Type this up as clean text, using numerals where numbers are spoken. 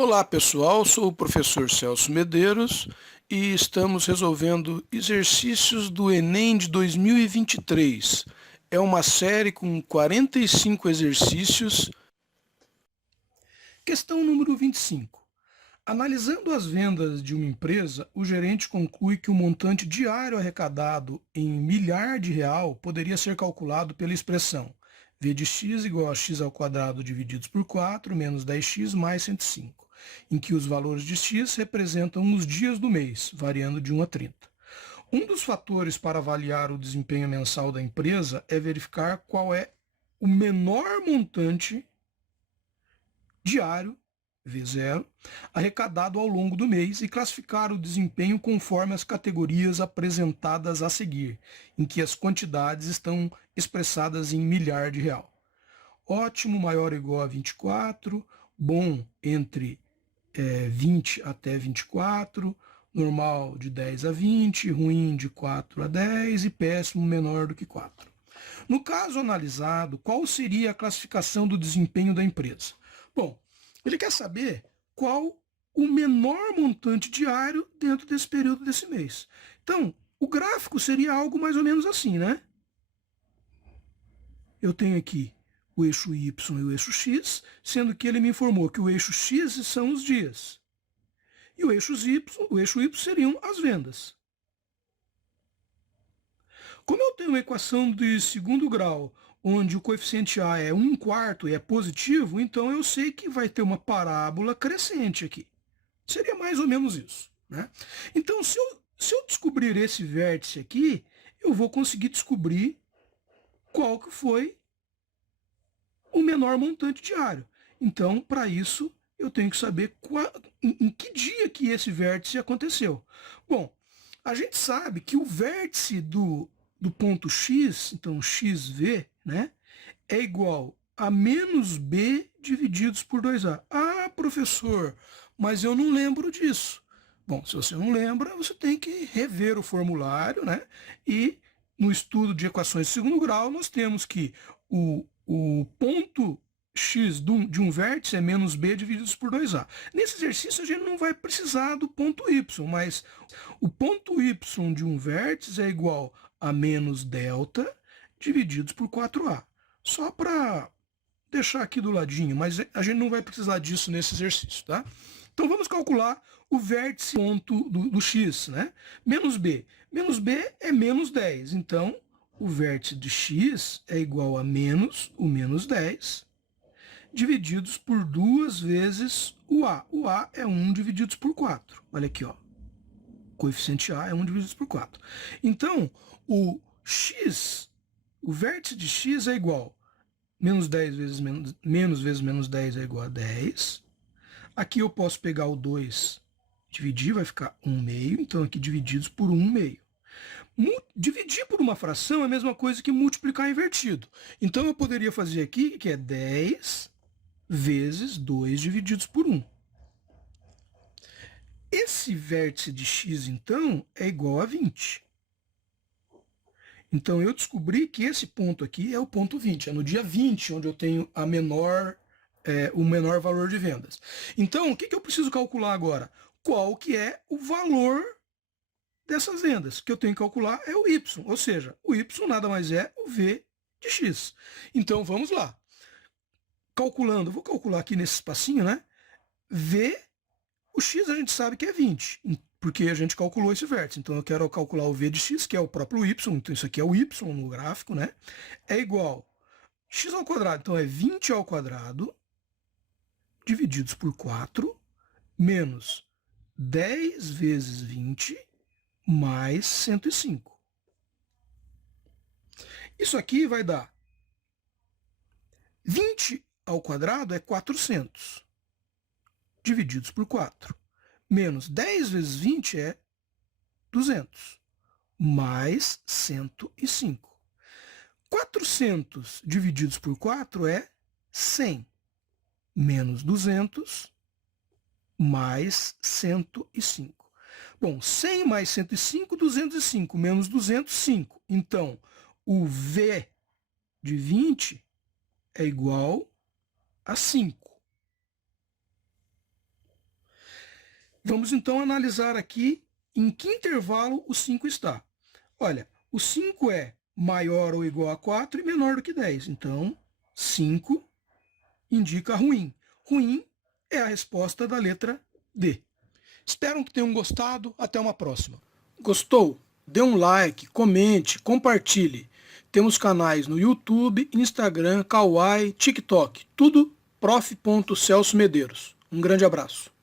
Olá pessoal, sou o professor Celso Medeiros e estamos resolvendo exercícios do Enem de 2023. É uma série com 45 exercícios. Questão número 25. Analisando as vendas de uma empresa, o gerente conclui que o montante diário arrecadado em milhar de real poderia ser calculado pela expressão V de x igual a x ao quadrado divididos por 4 menos 10x mais 105, em que os valores de x representam os dias do mês, variando de 1 a 30. Um dos fatores para avaliar o desempenho mensal da empresa é verificar qual é o menor montante diário V0, arrecadado ao longo do mês e classificar o desempenho conforme as categorias apresentadas a seguir, em que as quantidades estão expressadas em milhar de real. Ótimo maior ou igual a 24, bom entre 20 até 24, normal de 10 a 20, ruim de 4 a 10 e péssimo menor do que 4. No caso analisado, qual seria a classificação do desempenho da empresa? Bom, ele quer saber qual o menor montante diário dentro desse período desse mês. Então, o gráfico seria algo mais ou menos assim, né? Eu tenho aqui o eixo Y e o eixo X, sendo que ele me informou que o eixo X são os dias. E o eixo Y seriam as vendas. Como eu tenho uma equação de segundo grau, onde o coeficiente A é 1/4 e é positivo, então eu sei que vai ter uma parábola crescente aqui. Seria mais ou menos isso, né? Então, se eu descobrir esse vértice aqui, eu vou conseguir descobrir qual que foi o menor montante diário. Então, para isso, eu tenho que saber em que dia que esse vértice aconteceu. Bom, a gente sabe que o vértice do ponto X, então XV, né, é igual a menos B divididos por 2A. Ah, professor, mas eu não lembro disso. Bom, se você não lembra, você tem que rever o formulário, né? E no estudo de equações de segundo grau, nós temos que o ponto x de um vértice é menos b divididos por 2a. Nesse exercício, a gente não vai precisar do ponto y, mas o ponto y de um vértice é igual a menos delta divididos por 4a. Só para deixar aqui do ladinho, mas a gente não vai precisar disso nesse exercício, tá? Então vamos calcular o vértice ponto do x, né? Menos b. Menos b é menos 10, então o vértice de x é igual a menos o menos 10, divididos por 2 vezes o a. O a é 1 divididos por 4. Olha aqui, ó. O coeficiente a é 1 divididos por 4. Então, o x, o vértice de x é igual a menos 10 vezes menos 10 é igual a 10. Aqui eu posso pegar o 2, dividir, vai ficar 1 meio. Então, aqui divididos por 1 meio. Dividir por uma fração é a mesma coisa que multiplicar invertido. Então, eu poderia fazer aqui, que é 10 vezes 2 divididos por 1. Esse vértice de x, então, é igual a 20. Então, eu descobri que esse ponto aqui é o ponto 20. É no dia 20 onde eu tenho o menor valor de vendas. Então, o que eu preciso calcular agora? Qual que é o valor dessas vendas? O que eu tenho que calcular é o y, ou seja, o y nada mais é o v de x. Então, vamos lá. Calculando, vou calcular aqui nesse espacinho, né? V, o x a gente sabe que é 20, porque a gente calculou esse vértice. Então, eu quero calcular o v de x, que é o próprio y, então isso aqui é o y no gráfico, né? É igual a x ao quadrado, então é 20 ao quadrado, divididos por 4, menos 10 vezes 20, mais 105. Isso aqui vai dar 20 ao quadrado é 400, divididos por 4. Menos 10 vezes 20 é 200, mais 105. 400 divididos por 4 é 100, menos 200, mais 105. Bom, 100 mais 105, 205, menos 205. Então, o V de 20 é igual a 5. Vamos então analisar aqui em que intervalo o 5 está. Olha, o 5 é maior ou igual a 4 e menor do que 10. Então, 5 indica ruim. Ruim é a resposta da letra D. Espero que tenham gostado. Até uma próxima. Gostou? Dê um like, comente, compartilhe. Temos canais no YouTube, Instagram, Kawaii, TikTok. Tudo prof.Celso Medeiros. Um grande abraço.